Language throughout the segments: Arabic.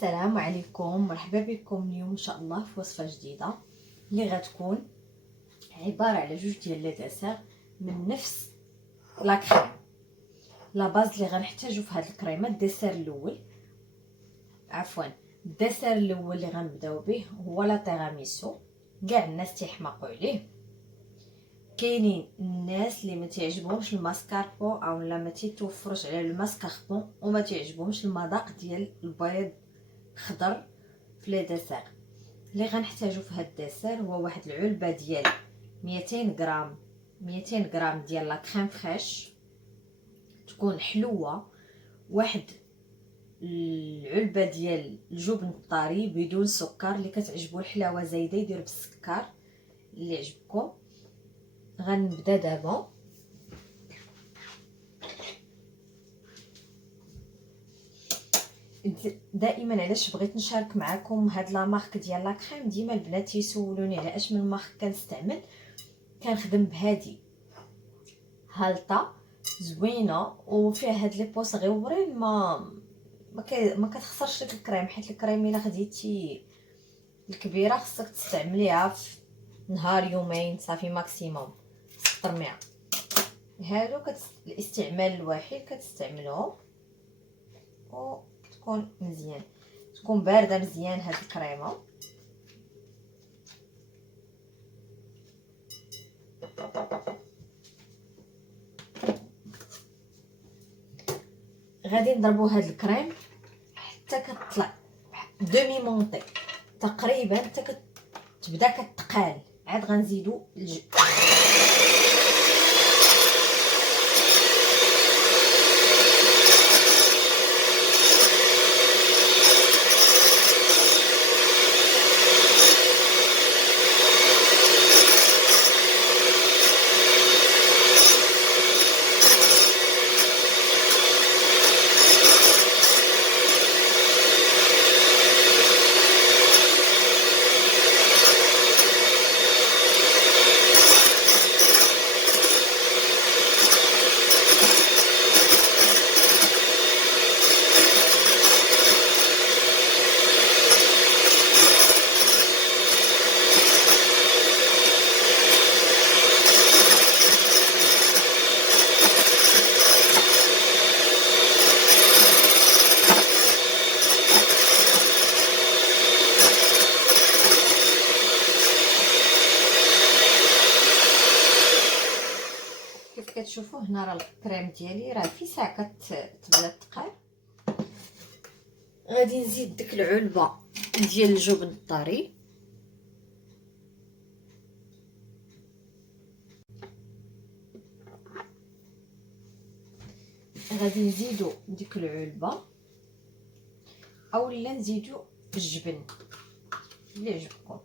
السلام عليكم، مرحبا بكم اليوم ان شاء الله في وصفه جديده اللي غتكون عباره على جوج ديال لي ديسير من نفس لا كريم. لا باز اللي غنحتاجو في هاد الكريمه، الديسير الاول اللي غنبداو به هو لا تيراميسو. كاع الناس تيحماقوا عليه. كاينين الناس اللي ما تعجبهمش الماسكاربو او لا ما تيتوفرش على الماسكاربون وما تعجبهمش المذاق ديال البيض خضر في لي ديسير. اللي غنحتاجو في هاد الديسير هو واحد العلبه ديال 200 غرام ديال لا كريم فريش تكون حلوه، واحد العلبه ديال الجبن الطري بدون سكر، اللي كتعجبو الحلاوه زايده يدير بالسكر اللي عجبكم. غنبدا دابا. دائما علاش بغيت نشارك معكم هاد لا مارك ديال لا كريم، ديما البنات يسولوني على اش من مارك كنستعمل. كنخدم بهادي هالطه زوينه وفيها هاد لي بو صغيورين، ما كتخسرش لك الكريم، حيت الكريم الا خديتي الكبيره خصك تستعمليها في نهار يومين صافي ماكسيموم ترميها. هادو الاستعمال الوحيد كتستعملهم وتكون مزيان، تكون بارده مزيان هاد الكريمه. غادي نضربوا هاد الكريم حتى كتطلع دومي مونطي تقريبا، حتى كتبدا كتقال. عاد غنزيدوا كتشوفوا هنا راه الكريم ديالي راه في ساعه كتبدا تقال. غادي نزيد ديك العلبه ديال الجبن الطري، غادي نزيدو ديك العلبه اولا نزيدو الجبن اللي عجبكم.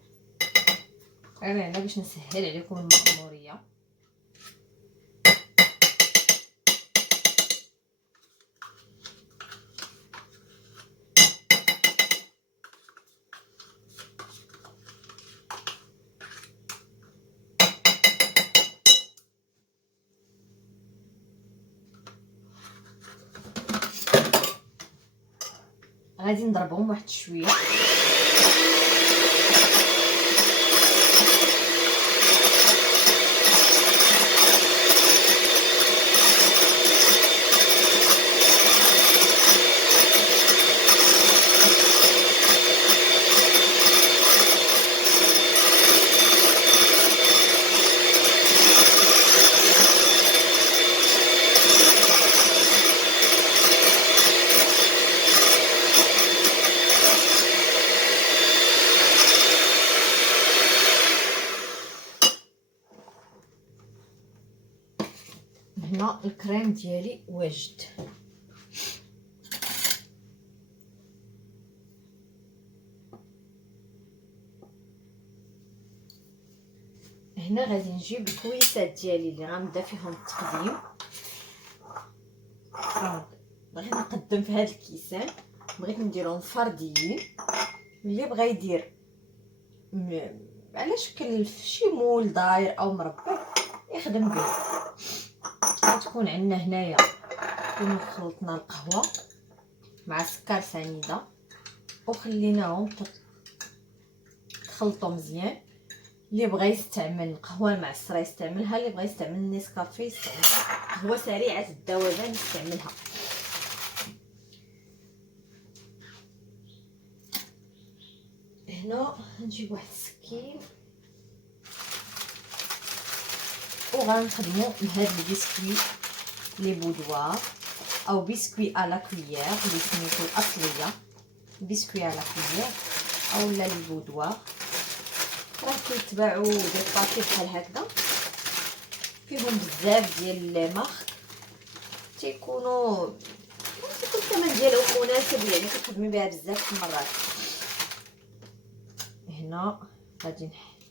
انا هنا باش نسهل عليكم المأموريه. غادي نضربهم واحد شويه. هنا الكريم ديالي واجد. هنا غادي نجيب الكويسات ديالي اللي غنبدا فيهم التقديم. بغيت نقدم في هاد الكيسان، بغيت نديرهم فرديين. اللي بغى يدير على شكل شي مول داير او مربع يخدم به. تكون عندنا هنايا كون خلطنا القهوه مع سكر سنيده وخليناهم تخلطوا مزيان. اللي بغى يستعمل القهوه المعصره يستعملها، اللي بغى يستعمل النسكافيه يستعمل، قهوه سريعه الذوبان يستعملها. هنا نجيب واحد السكين وغنخدموا هاد البسكويت لي بودوار او بسكوي على كويير اللي سميتو الاصليه، بسكوي على كويير اولا لي بودوار. راه كيتباعوا دي باسي بحال هكذا فيهم بزاف ديال لي مارك، تيكون الثمن ديالهم مناسب، يعني كتخدمي بها بزاف المرات. هنا غادي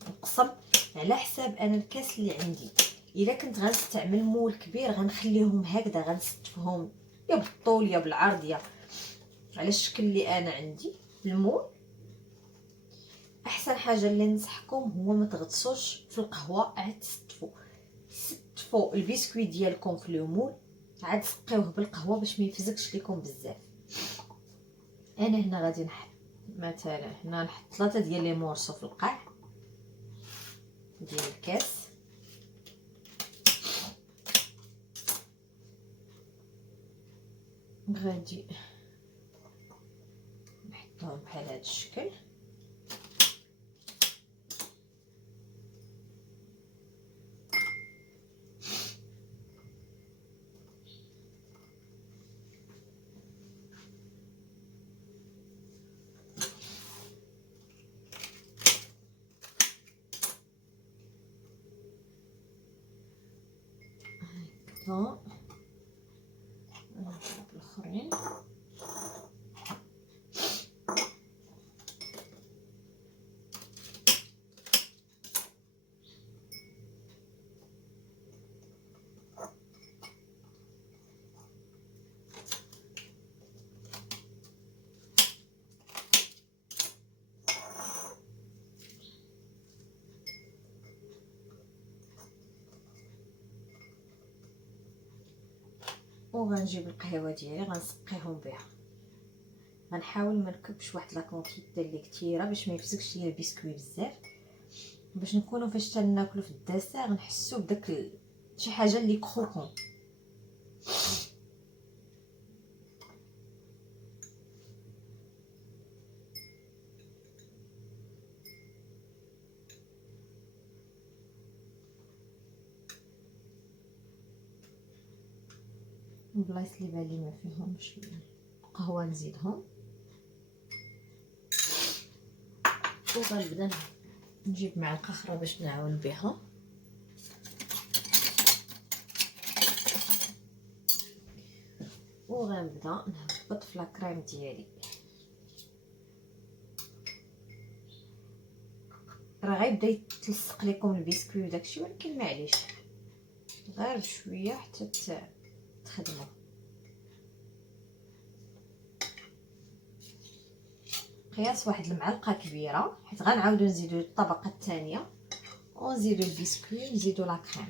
نقسم على حساب انا الكاس اللي عندي. الا كنت غنستعمل مول كبير غنخليهم هكذا، غنستفهم يا بالطول يا بالعرض يا على الشكل اللي انا عندي المول. احسن حاجه اللي ننصحكم هو ما تغطسوش في القهوه، عاد ستفوا البسكويت ديالكم في المول، عاد سقيوه بالقهوه باش ما يفزكش لكم بزاف. انا هنا غادي نحط مثلا هنا نحط 3 ديال لي مورسو في القاع ديال الكاس. غادي نحطهم بحال هذا الشكل. هكذا نجيب الاخرين. وغنجيب القهوه ديالي غنسقيهم بها. غنحاول ما نكبش واحد لا كونتيتي اللي كثيره باش ما يفسكش ليا البسكوي بزاف، باش نكونوا فاش تناكلوا في الدسر نحسوا بداك شي حاجه اللي كروكون. البلايص اللي بالي ما فيهمش القهوه نزيدهم، وغنبدا نجيب معلقه اخرى باش نعاون بها. وغنبدا نهبط في لاكريم ديالي. راه غيبدا يتلصق لكم البسكوي وداكشي، ولكن معليش غير بشويه حتى تخدموا. قياس واحد المعلقه كبيره، حيت غنعاودو نزيدو الطبقه الثانيه ونزيدو البسكوي ونزيدو لاكريم.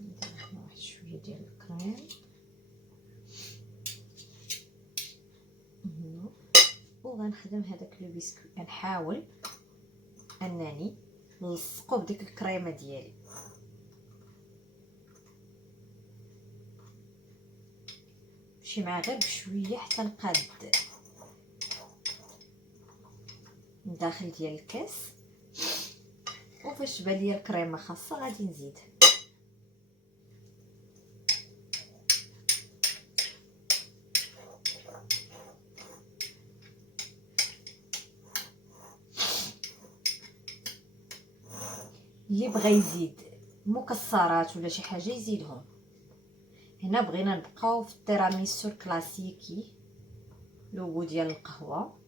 ندير واحد شويه ديال الكريم هنا، وغنخدم هذاك لو بسكوي. غنحاول انني نلصقو بديك الكريمه ديالي. نمشي معاه غير بشويه حتى نقاد الداخل ديال الكاس، وفاش تبان ليا الكريمه خاصه غادي نزيد. اللي بغى يزيد مكسرات ولا شي حاجه يزيدهم. هنا بغينا نبقاو في التيراميسو الكلاسيكي لوغو ديال القهوه.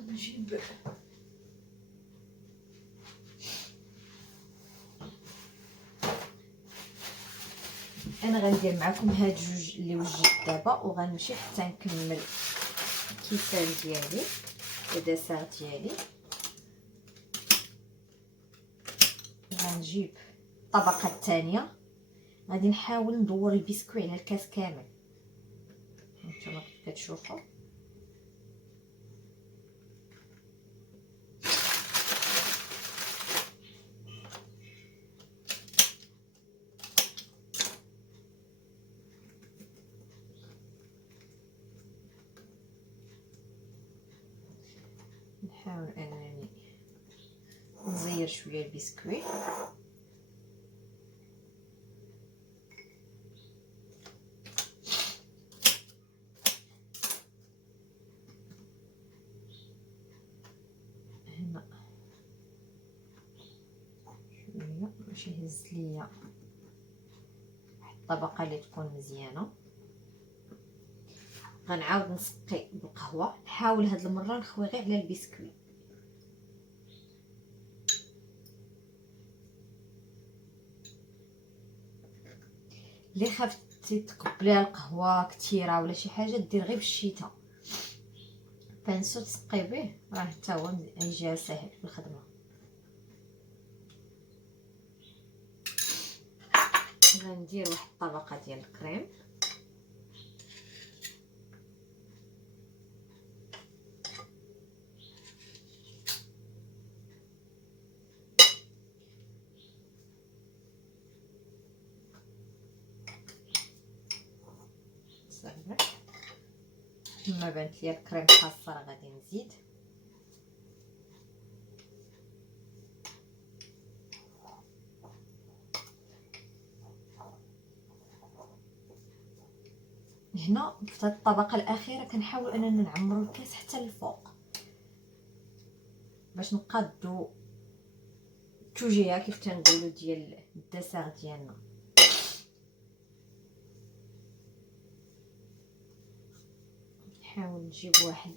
نجيب انا غندير معكم هاد جوج اللي وجدت دابا، وغنمشي حتى نكمل الكيسان ديالي الدسر ديالي. غنجيب الطبقه الثانيه، غادي نحاول ندور البسكوي على الكاس كامل. هانتوما كيف كتشوفوا نحاول انني نزير شويه البسكوي. هنا شويه باش يهز ليا واحد الطبقه اللي تكون مزيانه. غنعاود نسقي بالقهوه، نحاول هاد المره نخوي غير على البسكوي. اللي خافتي تقبليها القهوه كثيره ولا شي حاجه دير غير بالشيته، بانسو تسقي به راه حتى هو يجيها ساهل في الخدمه. غندير واحد الطبقه ديال الكريم، صافي. كما بانت ليا الكريم خاصه راه غادي نزيد. هنا في هاد الطبقه الاخيره كنحاول اننا نعمروا الكاس حتى للفوق باش نقادو التوجيه كيف تنقولوا ديال الدسر ديالنا. نحاول نجيب واحد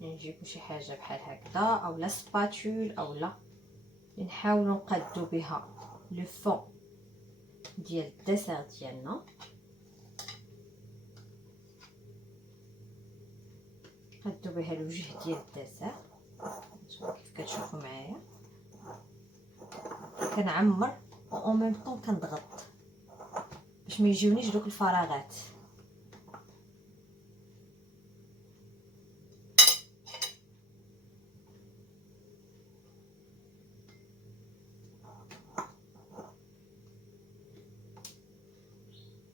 نجيبو شي حاجه بحال هكذا او لا سباتول او لا، نحاولوا نقادو بها لو فون ديال الدسر ديالنا. نقادو بها الوجه ديال الدسر كيف كتشوفوا معايا. كنعمر او ميم طون كنضغط باش ما يجيونيش دوك الفراغات.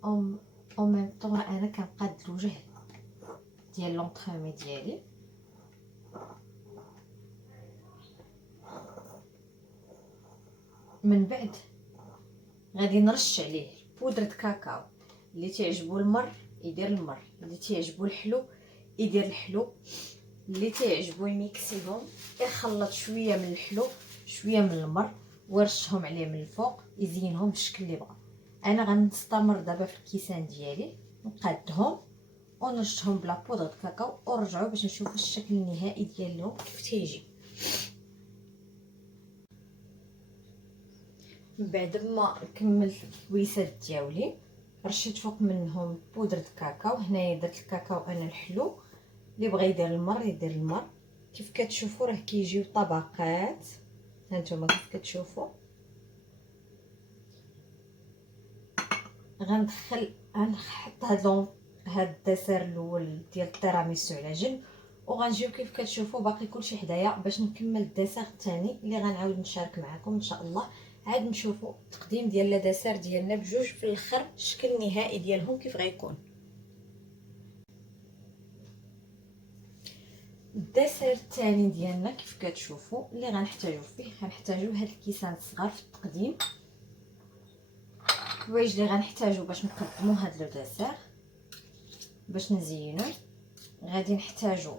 او ميم طون انا كنقاد الوجه ديال لونطخومي ديالي. من بعد غادي نرش عليه بودرة كاكاو، اللي تعجبو المر يدير المر، اللي تعجبو الحلو يدير الحلو، اللي تعجبو يميكسيهم يخلط شويه من الحلو شويه من المر ورشهم عليه من الفوق يزينهم بالشكل اللي بغا. انا غنستمر دابا في الكيسان ديالي نقادهم ونرشهم بلا بودرة كاكاو ونرجعوا باش نشوفوا الشكل النهائي ديالهم كيف تيجي. من بعد ما كملت الكويسات ديالي رشيت فوق منهم بودرة كاكاو. هنايا درت الكاكاو انا الحلو، اللي بغى يدير المر يدير المر. كيف كتشوفوا راه كيجيو طبقات، هانتوما كيف كتشوفوا. غنحط هاد الدسر الاول ديال التيراميسو على جنب، وغنجيو كيف كتشوفوا باقي كلشي حدايا باش نكمل الدسر الثاني اللي غنعاود نشارك معكم ان شاء الله. عاد نشوفوا التقديم ديال لا دسر ديالنا بجوج في الاخر الشكل النهائي ديالهم كيف غيكون. الدسر الثاني ديالنا كيف كتشوفوا اللي غنحتاجو فيه، غنحتاجو هاد الكيسان الصغار في التقديم. الحوايج اللي غنحتاجو باش نقدموا هاد لو دسر باش نزينو، غادي نحتاجو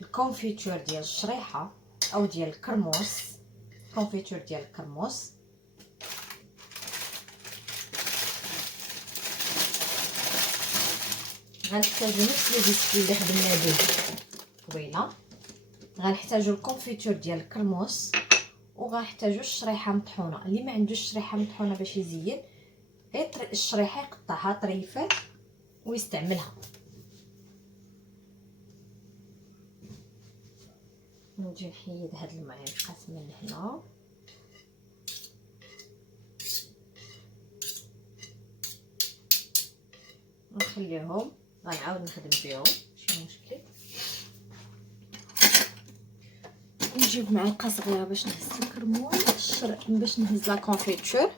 الكونفيتور ديال الشريحه او ديال الكرموس، كونفيتور ديال الكرموس. غنحتاجو نفس لي بيسكوي اللي خدمنا به قبيله، غنحتاجو الكونفيتور ديال الكرموس، وغنحتاجو الشريحه مطحونه. اللي ما عندوش شريحه مطحونه باش يزين، غير الشريحه يقطعها طريفات ويستعملها. نجي نحيد هاد المعلقات من هنا، نخليهم غنعاود نخدم بهم ماشي مشكل. نجيب معلقه صغيره باش نهز الكرموس، باش نهز لا كونفيتور.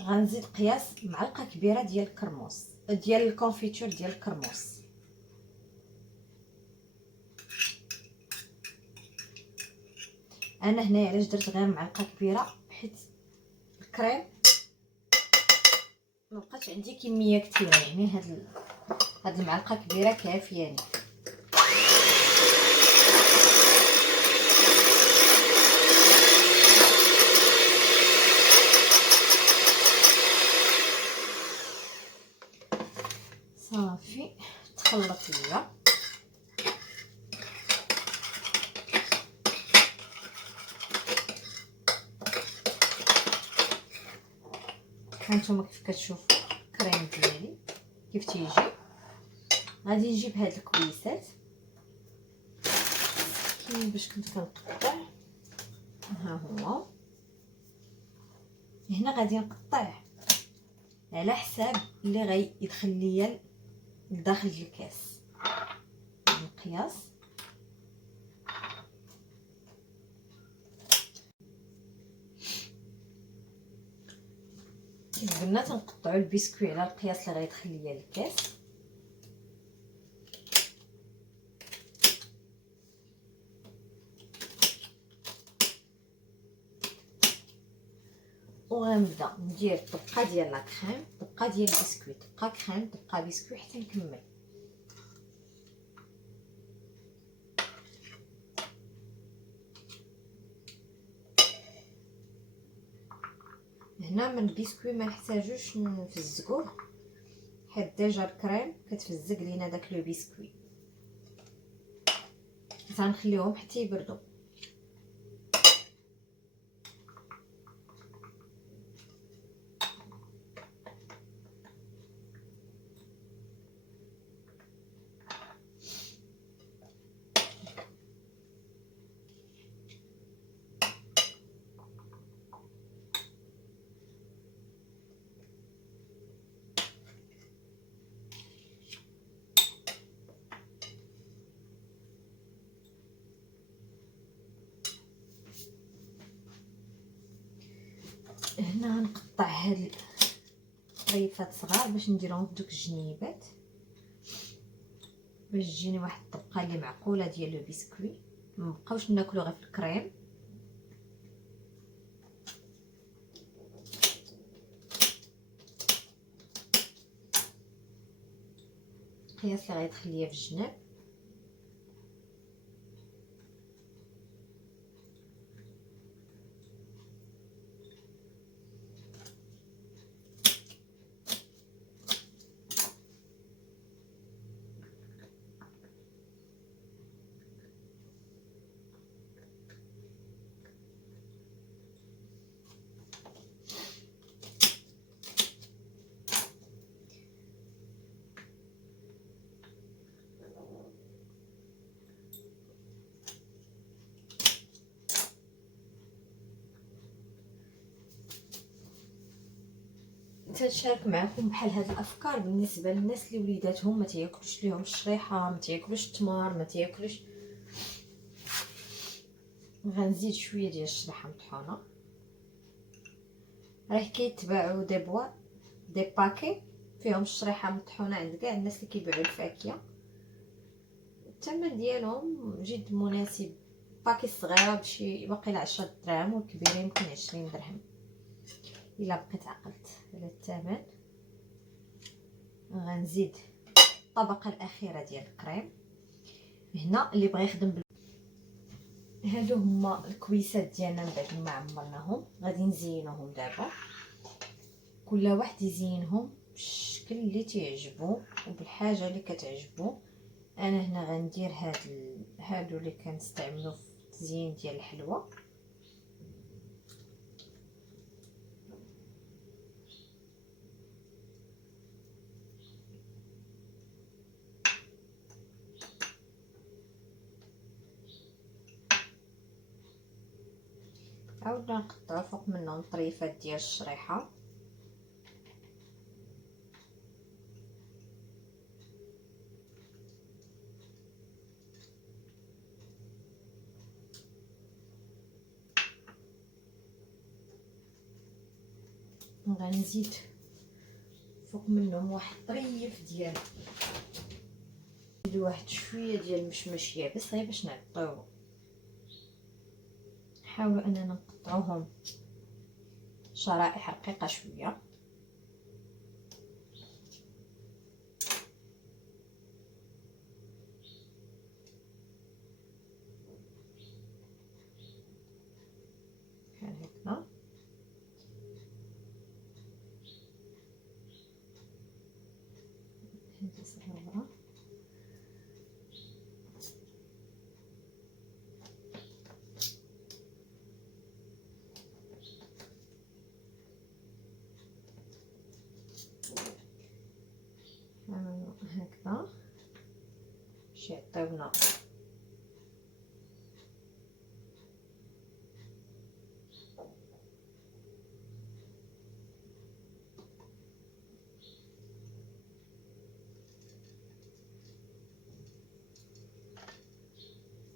غنزيد قياس معلقه كبيره ديال الكرموس ديال الكونفيتور ديال الكرموس. انا هنايا علاش درت غير معلقه كبيره، حيت الكريم مبقاتش عندي كميه كثيره، يعني هاد المعلقه كبيره كافياني. صافي تخلط ليا. هانتوما كيف كتشوفوا الكريم ديالي كيف تيجي. غادي نجيب هاد الكويسات كاين باش كنت كنقطع، ها هو هنا غادي نقطع على حساب اللي غيدخل ليا لداخل الكاس. المقياس كيف قلنا تنقطعوا البسكوي على القياس اللي غيدخل ليا الكاس. وغنبدا ندير طبقه ديال لا كريم، طبقه ديال البسكوي، طبقه كريم، طبقه بسكوي حتى نكمل. هنا من البسكوي ما نحتاجوش نفزقوه، حيت ديجا الكريم كتفزق لينا داك لو بسكوي. غنخليهم حتى يبردوا. هنا غنقطع هاد طريفات صغار باش نديرهم في دوك الجنيبات، باش تجيني واحد الطبقه اللي معقوله ديال لو بسكوي، مبقاوش ناكلو غير في الكريم. القياس اللي غيدخل ليا في الجناب. تنشارك معكم بحال هاد الافكار بالنسبه للناس اللي وليداتهم ما تياكلوش ليهم الشريحه، ما تياكلوش التمر، ما تياكلوش. غنزيد شويه ديال الشريحه مطحونه. راه كيتباعوا دي بوا دي باكي فيهم الشريحه مطحونه عند كاع الناس اللي كيبيعوا الفاكهه. الثمن ديالهم جد مناسب، باكي صغيره بشي واقيلا 10 دراهم والكبيره يمكن 20 درهم الا بقيت عقلت على الثمن. غنزيد الطبقه الاخيره ديال الكريم. هنا اللي بغى يخدم هادو هما الكويسات ديالنا من بعد ما عمرناهم. غادي نزينوهم دابا، كل واحد يزينهم بالشكل اللي تعجبو وبالحاجه اللي كتعجبو. انا هنا غندير هادو اللي كنستعملو في التزيين ديال الحلوى. عاودنا نقطعو فوق منهم طريفات ديال الشريحه. غنزيد فوق منهم واحد طريف ديال واحد شويه ديال المشمش يابس غير باش نعطيو. نحاولوا اننا نقطعوهم شرائح رقيقه شويه. بحال هكا. هذه صغيره. هكذا باش يعطيونا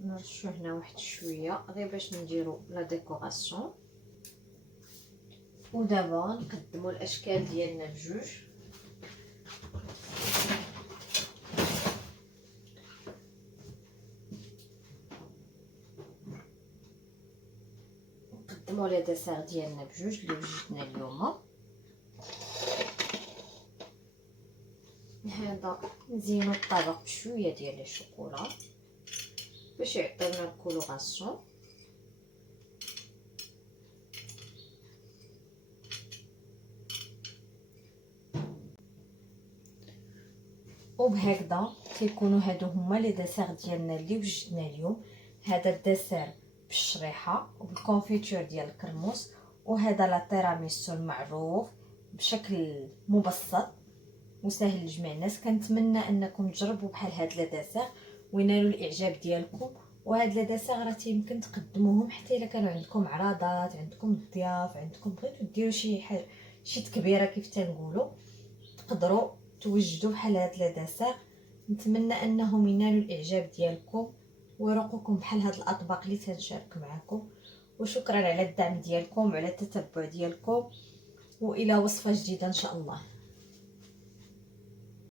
نرشو هنا واحد شويه غير باش نديرو لا ديكوراسيون. ودابا نقدموا الاشكال ديالنا بجوج. نقدموا لي ديسير ديالنا بجوج اللي وجدنا اليوم. هذا نزينو الطبق بشويه ديال الشوكولا باش يعطيونا الكولوراسيون. وبهكذا تيكونوا هادو هما لي ديسير ديالنا اللي وجدنا اليوم. هذا الديسير بالشريحه وبالكونفيتور ديال الكرموس، وهذا لا تيراميسو المعروف بشكل مبسط وسهل لجميع الناس. كنتمنى انكم تجربوا بحال هاد لي ديسير وينالوا الاعجاب ديالكم. وهاد لي ديسير راه يمكن تقدموهم حتى الا كانوا عندكم عراضات، عندكم ضياف، عندكم بغيتوا ديروا شي تكبيره كيف تنقولوا، تقدروا توجدوا بحال هاد لي ديسير. نتمنى انهم ينالوا الاعجاب ديالكم ويرقوكم بحال هاد الاطباق اللي تنشارك معكم. وشكرا على الدعم ديالكم وعلى التتبع ديالكم، والى وصفه جديده ان شاء الله.